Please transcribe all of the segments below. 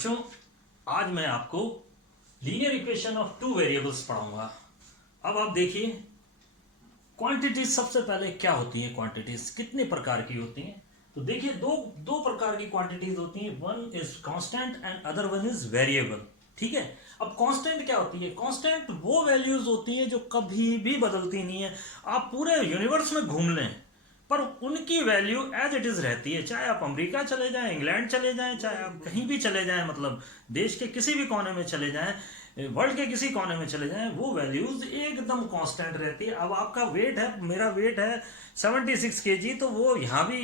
बच्चों, आज मैं आपको linear equation of two variables पढ़ाऊंगा। अब आप देखिए, क्वांटिटीज सबसे पहले क्या होती हैं, क्वांटिटीज कितने प्रकार की होती हैं। तो देखिए, दो दो प्रकार की क्वांटिटीज होती हैं, one is constant and other one is variable. ठीक है। अब कांस्टेंट क्या होती है? कांस्टेंट वो वैल्यूज होती हैं जो कभी भी बदलती नहीं है। आप पूरे यूनिवर्स में घूम लें पर उनकी वैल्यू एज इट इज रहती है। चाहे आप अमेरिका चले जाएं, इंग्लैंड चले जाएं, चाहे आप कहीं भी चले जाएं, मतलब देश के किसी भी कोने में चले जाएं, वर्ल्ड के किसी कोने में चले जाएं, वो वैल्यूज एकदम कांस्टेंट रहती है। अब आपका वेट है, मेरा वेट है 76 kg, तो वो यहाँ भी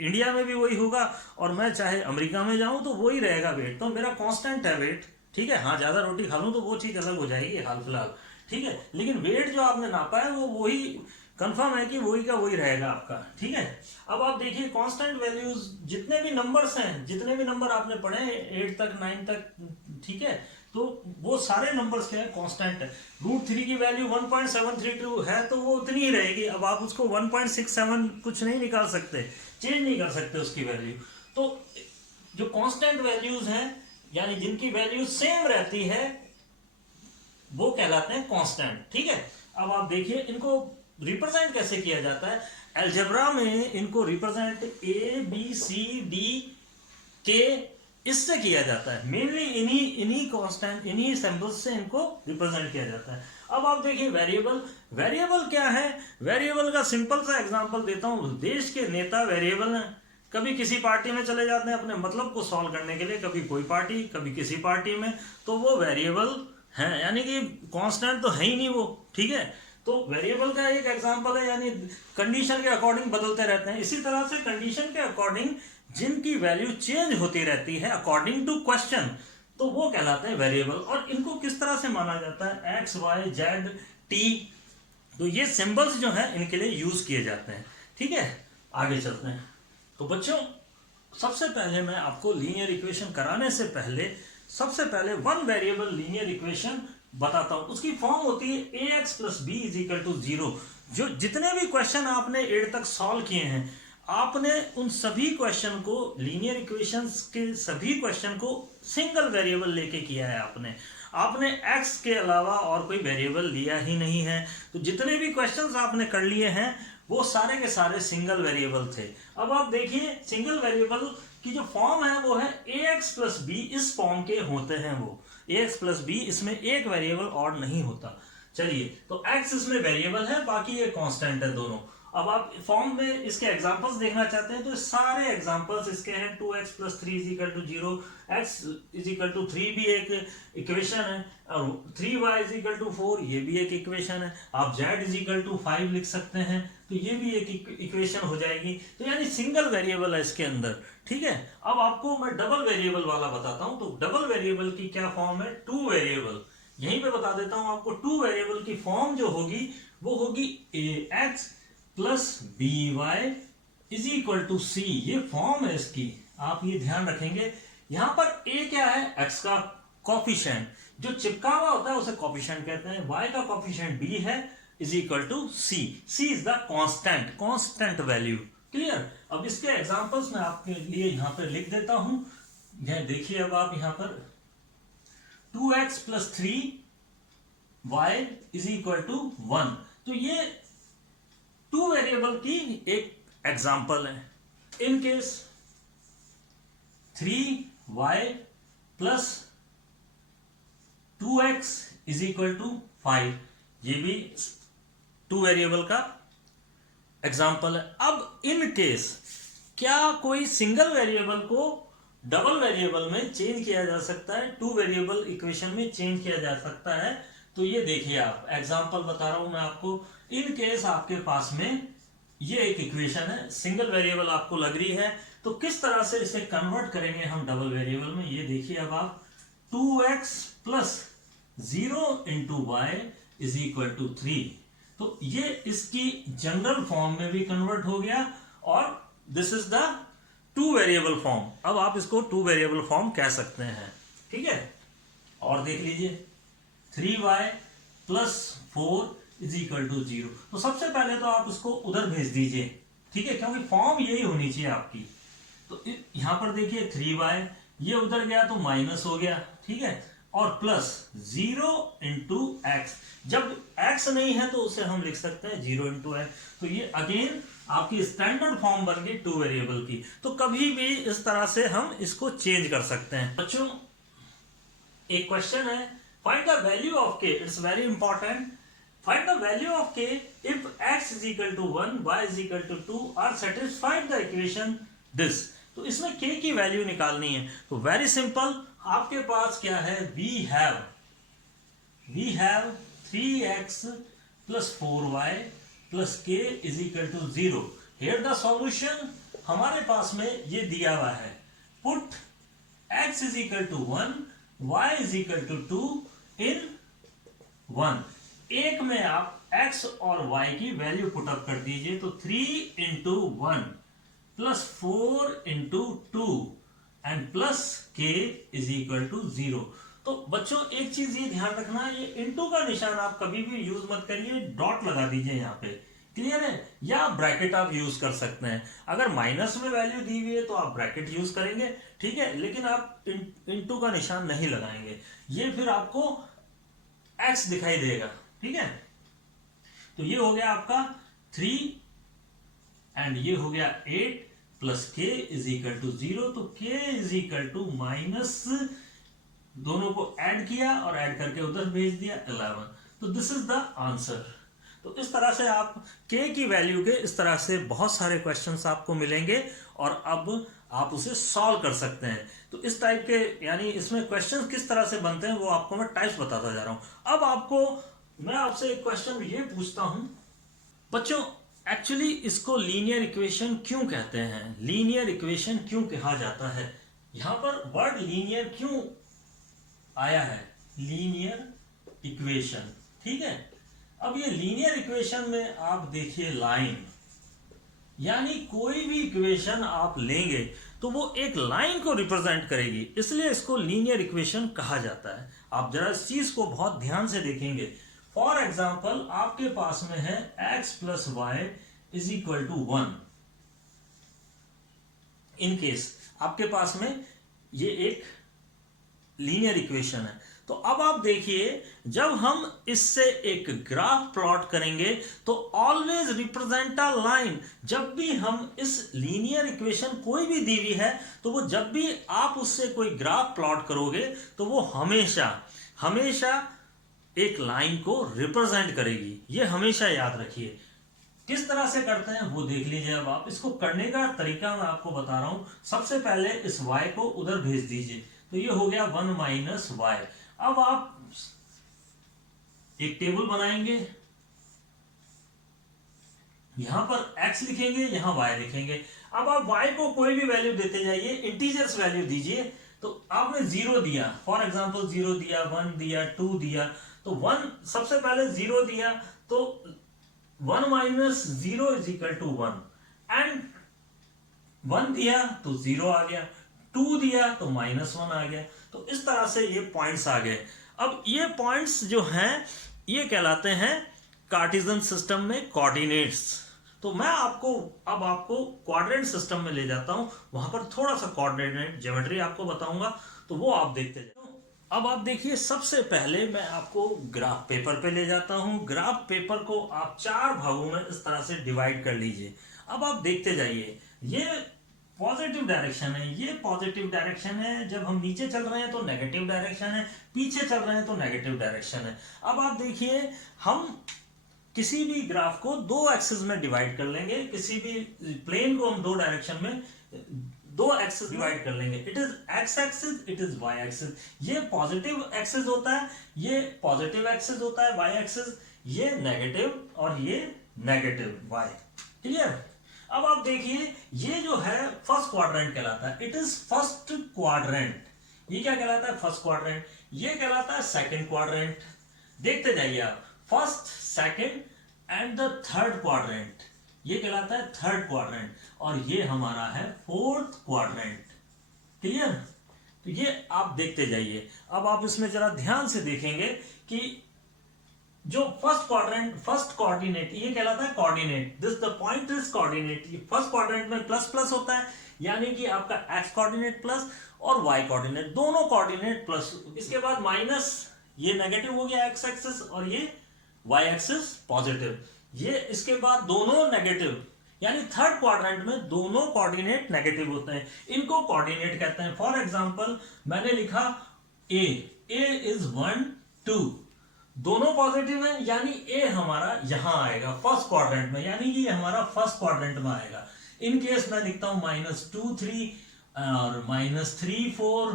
इंडिया में भी वही होगा, और मैं चाहे अमेरिका में जाऊं तो वही रहेगा वेट, तो मेरा कांस्टेंट है वेट। ठीक है। हाँ, ज्यादा रोटी खा लूं तो वो चीज अलग हो जाएगी हाल फिलहाल। ठीक है। लेकिन वेट जो आपने नापा है वो वही कंफर्म है कि वही का वही रहेगा आपका। ठीक है। अब आप देखिए, कांस्टेंट वैल्यूज जितने भी नंबर्स हैं, जितने भी नंबर आपने पढ़े 8 तक 9 तक, ठीक है, तो वो सारे नंबर्स क्या है, कांस्टेंट है। √3 की वैल्यू 1.732 है तो वो उतनी ही रहेगी। अब आप उसको 1.67 कुछ नहीं निकाल सकते, चेंज नहीं कर सकते उसकी वैल्यू। तो जो कांस्टेंट वैल्यूज हैं, यानी जिनकी वैल्यू सेम रहती है, वो कहलाते हैं कांस्टेंट। ठीक है। अब आप देखिए, इनको रिप्रेजेंट कैसे किया जाता है। अलजेब्रा में इनको रिप्रेजेंट ABCD के इससे किया जाता है, मेनली इन्हीं कांस्टेंट, इन्हीं सिंबल्स से इनको रिप्रेजेंट किया जाता है। अब आप देखिए, वेरिएबल। वेरिएबल क्या है? वेरिएबल का सिंपल सा एग्जांपल देता हूं। देश के नेता वेरिएबल हैं। कभी किसी पार्टी में चले जाते हैं अपने मतलब को सॉल्व करने के लिए, कभी कोई पार्टी, कभी किसी पार्टी में, तो वो वेरिएबल हैं, यानी कि कांस्टेंट तो है ही नहीं वो। ठीक है। तो वेरिएबल का एक एग्जांपल है, यानी कंडीशन के अकॉर्डिंग बदलते रहते हैं। इसी तरह से कंडीशन के अकॉर्डिंग जिनकी वैल्यू चेंज होती रहती है अकॉर्डिंग टू क्वेश्चन, तो वो कहलाते हैं वेरिएबल। और इनको किस तरह से माना जाता है? X, Y, Z, T, तो ये सिंबल्स जो हैं इनके लिए यूज किए जाते हैं। ठीक है। आगे चलते हैं। तो बच्चों, सबसे पहले मैं आपको लीनियर इक्वेशन कराने से पहले सबसे पहले वन वेरिएबल लीनियर इक्वेशन बताता हूं। उसकी फॉर्म होती है ax + b = 0। जो जितने भी क्वेश्चन आपने 8 तक सॉल्व किए हैं, आपने उन सभी क्वेश्चन को, लीनियर इक्वेशंस के सभी क्वेश्चन को सिंगल वेरिएबल लेके किया है। आपने x के अलावा और कोई वेरिएबल लिया ही नहीं है। तो जितने भी क्वेश्चंस आपने कर लिए हैं वो सारे के सारे सिंगल वेरिएबल थे। अब आप देखिए, सिंगल वेरिएबल की जो फॉर्म है वो है ax + b, इस फॉर्म के होते हैं वो। ax + b, इसमें एक वेरिएबल और नहीं होता। चलिए, तो x इसमें वेरिएबल है, बाकी ये कांस्टेंट है दोनों। अब आप फॉर्म में इसके एग्जांपल्स देखना चाहते हैं तो सारे एग्जांपल्स इसके हैं। 2x + 3 = 0, x = 3 भी एक इक्वेशन है, और 3y = 4 ये भी एक इक्वेशन है। आप z = 5 लिख सकते हैं, तो ये भी एक इक्वेशन हो जाएगी। तो यानी सिंगल वेरिएबल है इसके अंदर। ठीक है। अब आपको मैं डबल वेरिएबल वाला बताता हूं। तो डबल वेरिएबल की क्या फॉर्म है? Two variable. यहीं पे बता देता हूं आपको। टू वेरिएबल की फॉर्म जो होगी वो होगी ax + by = c। ये फॉर्म है इसकी, आप ये ध्यान रखेंगे। यहां पर a क्या है? x का कॉफिशिएंट, जो चिपका हुआ होता है उसे कॉफिशिएंट कहते हैं। y का कॉफिशिएंट b है, = c। c is the constant value. Clear. अब इसके एग्जांपल्स मैं आपके लिए यहां पर लिख देता हूं। यह देखिए, अब आप यहां पर 2x + 3y = 1, तो ये टू वेरिएबल की एक एग्जांपल है। इन केस 3y + 2x = 5, ये भी टू वेरिएबल का एग्जांपल है। अब इन केस क्या कोई सिंगल वेरिएबल को डबल वेरिएबल में चेंज किया जा सकता है, टू वेरिएबल इक्वेशन में चेंज किया जा सकता है? तो ये देखिए, आप एग्जांपल बता रहा हूं मैं आपको। इन केस आपके पास में ये एक इक्वेशन है, सिंगल वेरिएबल आपको लग रही है, तो किस तरह से इसे कन्वर्ट करेंगे हम डबल वेरिएबल में, ये देखिए। अब आप 2x + 0 × y = 3, तो ये इसकी जनरल फॉर्म में भी कन्वर्ट हो गया, और this is the two variable form. अब आप इसको टू वेरिएबल फॉर्म कह सकते हैं। ठीक है। और देख लीजिए, 3y + 4 = 0। तो सबसे पहले तो आप उसको उधर भेज दीजिए। ठीक है, क्योंकि फॉर्म यही होनी चाहिए आपकी। तो यहां पर देखिए 3y ये उधर गया तो माइनस हो गया, ठीक है, और प्लस 0 इंटू एक्स। जब x नहीं है तो उसे हम लिख सकते हैं 0 इंटू एक्स। तो ये अगेन आपकी स्टैंडर्ड फॉर्म बन गई टू वेरिएबल की। तो कभी भी इस तरह से हम इसको चेंज कर सकते हैं। बच्चों एक क्वेश्चन है, find the value of k, it's very important. Find the value of k if x is equal to 1, y is equal to 2 are satisfied the equation this. तो इसमें k की वैल्यू निकालनी है। तो वेरी सिंपल, आपके पास क्या है, we have 3x plus 4y plus k is equal to 0। Here the solution, हमारे पास में ये दिया हुआ है, put x is equal to 1, y is equal to 2 in 1। एक में आप x और y की वैल्यू पुटअप कर दीजिए। तो 3 into 1 plus 4 into 2 and plus k is equal to 0। तो बच्चों एक चीज ये ध्यान रखना, ये इंटू का निशान आप कभी भी यूज मत करिए, डॉट लगा दीजिए यहाँ पे, क्लियर है, या ब्रैकेट आप यूज कर सकते हैं। अगर माइनस में वैल्यू दी हुई है तो आप ब्रैकेट यूज करेंगे, ठीक है, लेकिन आप इंटू का निशान नहीं लगाएंगे, ये फिर आपको x दिखाई देगा, ठीक है। तो ये हो गया आपका 3 एंड ये हो गया 8 plus k is equal to 0। तो k is equal to minus, दोनों को ऐड किया और ऐड करके उधर भेज दिया 11। तो दिस इज द आंसर। तो इस तरह से आप k की वैल्यू के इस तरह से बहुत सारे क्वेश्चंस आपको मिलेंगे और अब आप उसे सॉल्व कर सकते हैं। तो इस टाइप के, यानी इसमें क्वेश्चंस किस तरह से बनते हैं वो आपको मैं टाइप्स बताता जा रहा हूं। अब आपको मैं आपसे एक क्वेश्चन ये पूछता हूं बच्चों, एक्चुअली इसको लीनियर इक्वेशन क्यों कहते हैं, लीनियर इक्वेशन क्यों कहा जाता है, यहां पर वर्ड लीनियर क्यों आया है, लीनियर इक्वेशन, ठीक है। अब ये लीनियर इक्वेशन में आप देखिए लाइन, यानी कोई भी इक्वेशन आप लेंगे तो वो एक लाइन को रिप्रेजेंट करेगी, इसलिए इसको लीनियर इक्वेशन कहा जाता है। आप जरा इस चीज को बहुत ध्यान से देखेंगे। फॉर एग्जाम्पल आपके पास में है x plus Y is equal to 1। In case आपके पास में ये एक लीनियर इक्वेशन है। तो अब आप देखिए, जब हम इससे एक ग्राफ प्लॉट करेंगे तो ऑलवेज रिप्रेजेंट अ लाइन। जब भी हम इस लीनियर इक्वेशन कोई भी दी हुई है तो वो जब भी आप उससे कोई ग्राफ प्लॉट करोगे तो वो हमेशा हमेशा एक लाइन को रिप्रेजेंट करेगी, ये हमेशा याद रखिए। किस तरह से करते हैं वो देख लीजिए। अब आप इसको करने का तरीका मैं आपको बता रहा हूं। सबसे पहले इस y को उधर भेज दीजिए, तो ये हो गया 1 माइनस वाई। अब आप एक टेबल बनाएंगे, यहां पर x लिखेंगे, यहां y लिखेंगे। अब आप y को कोई भी वैल्यू देते जाइए, इंटीजर्स वैल्यू दीजिए। तो आपने 0 दिया, फॉर एग्जांपल 0 दिया, 1 दिया, 2 दिया। तो 1 सबसे पहले 0 दिया, तो 1 minus 0 is equal to 1 and 1 दिया तो 0 आ गया, 2 दिया तो -1 आ गया। तो इस तरह से ये पॉइंट्स आ गए। अब ये पॉइंट्स जो हैं ये कहलाते हैं कार्टेशियन सिस्टम में कोऑर्डिनेट्स। तो मैं आपको अब क्वाड्रेंट सिस्टम में ले जाता हूं, वहां पर थोड़ा सा कोऑर्डिनेट ज्योमेट्री आपको बताऊंगा, तो वो आप देखते जाओ। अब आप देखिए, सबसे पहले मैं आपको ग्राफ पेपर पे ले जाता हूं। ग्राफ पेपर को आप 4 भागों में इस तरह से डिवाइड कर लीजिए। अब आप देखते जाइए, ये पॉजिटिव डायरेक्शन है, ये पॉजिटिव डायरेक्शन है, जब हम नीचे चल रहे हैं तो नेगेटिव डायरेक्शन है, पीछे चल रहे हैं तो नेगेटिव डायरेक्शन है। अब आप देखिए, हम किसी भी ग्राफ को 2 एक्सिस में डिवाइड कर लेंगे, किसी भी प्लेन को हम 2 डायरेक्शन में 2 एक्सिस डिवाइड कर लेंगे। It is X axis, it is Y axis. ये पॉजिटिव एक्सिस होता है, ये पॉजिटिव एक्सिस होता है वाई एक्सिस, ये नेगेटिव और ये नेगेटिव वाई। क्लियर? अब आप देखिए, ये जो है फर्स्ट क्वाड्रेंट कहलाता है, इट इज फर्स्ट क्वाड्रेंट। ये क्या कहलाता है? First quadrant. ये कहलाता है सेकंड क्वाड्रेंट। देखते जाइए आप, first, second and the third quadrant, ये कहलाता है थर्ड क्वाड्रेंट। और ये हमारा है फोर्थ क्वाड्रेंट। क्लियर? तो ये आप देखते जाइए। अब आप इसमें जरा ध्यान से देखेंगे कि जो फर्स्ट कोऑर्डिनेट ये कहलाता है coordinate, this the point is coordinate. First quadrant में प्लस प्लस होता है, यानी कि आपका एक्स कोऑर्डिनेट प्लस और वाई कोऑर्डिनेट दोनों कोऑर्डिनेट प्लस। इसके बाद माइनस, ये नेगेटिव हो गया एक्स एक्सिस और ये वाई एक्सिस पॉजिटिव। ये इसके बाद दोनों नेगेटिव, यानी थर्ड क्वाड्रेंट में दोनों कोऑर्डिनेट नेगेटिव होते हैं, इनको कोऑर्डिनेट कहते हैं। फॉर एग्जांपल मैंने लिखा ए इज 1 2, दोनों पॉजिटिव हैं, यानी ए हमारा यहां आएगा फर्स्ट क्वाड्रेंट में, यानी कि हमारा फर्स्ट क्वाड्रेंट में आएगा। इन केस मैं लिखता हूं -2 3 और -3 4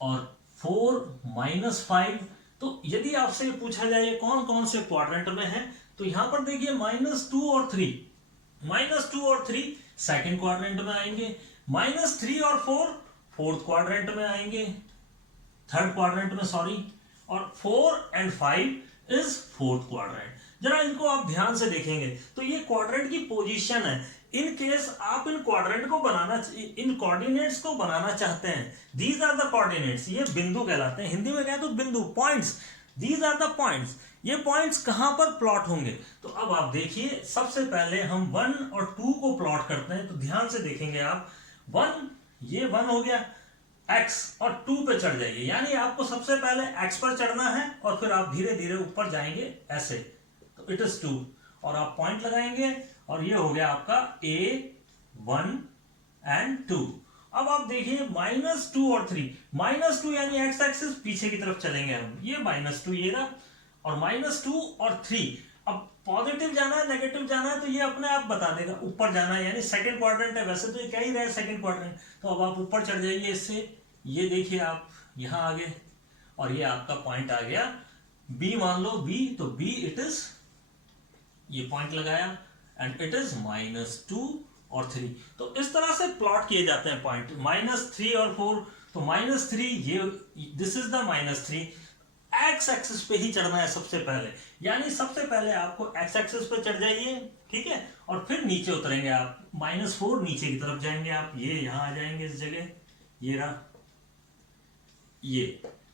और 4 -5। तो यदि आपसे पूछा जाए कौन कौन से क्वाड्रेंट में है, तो यहां पर देखिए -2 और 3, -2 और 3 सेकंड क्वाड्रेंट में आएंगे, -3 और 4 फोर्थ क्वाड्रेंट में आएंगे, थर्ड क्वाड्रेंट में सॉरी, और 4 और 5 इज फोर्थ क्वाड्रेंट। जरा इनको आप ध्यान से देखेंगे तो ये क्वाड्रेंट की पोजीशन है। इन केस आप इन क्वाड्रेंट को बनाना, इन कोऑर्डिनेट्स को बनाना चाहते हैं, दीज आर द कोऑर्डिनेट्स, ये बिंदु कहलाते हैं, हिंदी में कहें तो बिंदु, points, these are the points. ये पॉइंट्स कहां पर प्लॉट होंगे, तो अब आप देखिए सबसे पहले हम 1 और 2 को प्लॉट करते हैं। तो ध्यान से देखेंगे आप, 1 ये 1 हो गया, x और 2 पे चढ़ जाइए, यानी आपको सबसे पहले x पर चढ़ना है और फिर आप धीरे धीरे ऊपर जाएंगे ऐसे, तो इट इज 2 और आप पॉइंट लगाएंगे और ये हो गया आपका A1 एंड 2। अब आप देखिए -2 और 3, -2 यानी x एक्सिस पीछे की तरफ चलेंगे हम, ये -2 ये रहा, और -2 और 3। अब पॉजिटिव जाना है नेगेटिव जाना है तो ये अपने आप बता देगा, ऊपर जाना है, यानी सेकंड क्वाड्रेंट है, वैसे तो ये क्या ही रहा है सेकंड क्वाड्रेंट। तो अब आप ऊपर चढ़ जाइए इससे, ये देखिए आप यहां आ गए और ये आपका पॉइंट आ गया B, मान लो B, तो B इट इज, ये पॉइंट लगाया एंड इट इज -2 और 3। तो इस तरह से प्लॉट किए जाते हैं पॉइंट, -3 और 4, तो -3 ये, this is the -3, x axis पे ही चढ़ना है सबसे पहले, यानी सबसे पहले आपको एक्स एक्सिस पे चढ़ जाइए, ठीक है, और फिर नीचे उतरेंगे आप, -4 नीचे की तरफ जाएंगे आप, ये यहां आ जाएंगे इस जगह, ये रहा ये,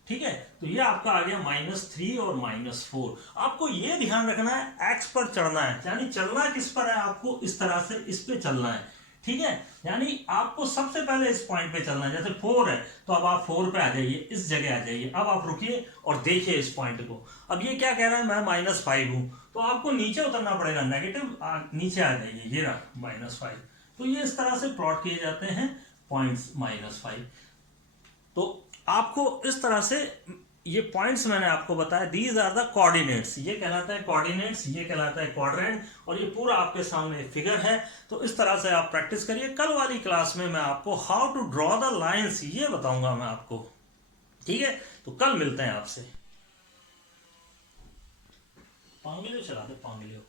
ठीक है। तो ये आपका आ गया -3 और -4। आपको ये ध्यान रखना है एक्स पर चढ़ना है, यानी चलना किस पर है, आपको इस तरह से इस पे चलना है, ठीक है, यानी आपको सबसे पहले इस पॉइंट पे चलना है। जैसे 4 है तो अब आप 4 पे आ जाइए, इस जगह आ जाइए, अब आप रुकिए और देखिए इस पॉइंट को। अब ये क्या कह रहा है, मैं -5 हूं, तो आपको नीचे उतरना पड़ेगा, नेगेटिव नीचे आ जाइए, ये रहा -5। तो ये इस तरह से प्लॉट किए जाते हैं पॉइंट्स -5। तो आपको इस तरह से ये पॉइंट्स मैंने आपको बताया, दीज आर द कोऑर्डिनेट्स, ये कहलाता है कोऑर्डिनेट्स, ये कहलाता है क्वाड्रेंट, और ये पूरा आपके सामने फिगर है। तो इस तरह से आप प्रैक्टिस करिए। कल वाली क्लास में मैं आपको how to draw the lines ये बताऊंगा मैं आपको, ठीक है। तो कल मिलते हैं आपसे। पांगलियो चला दे, पांगलियो।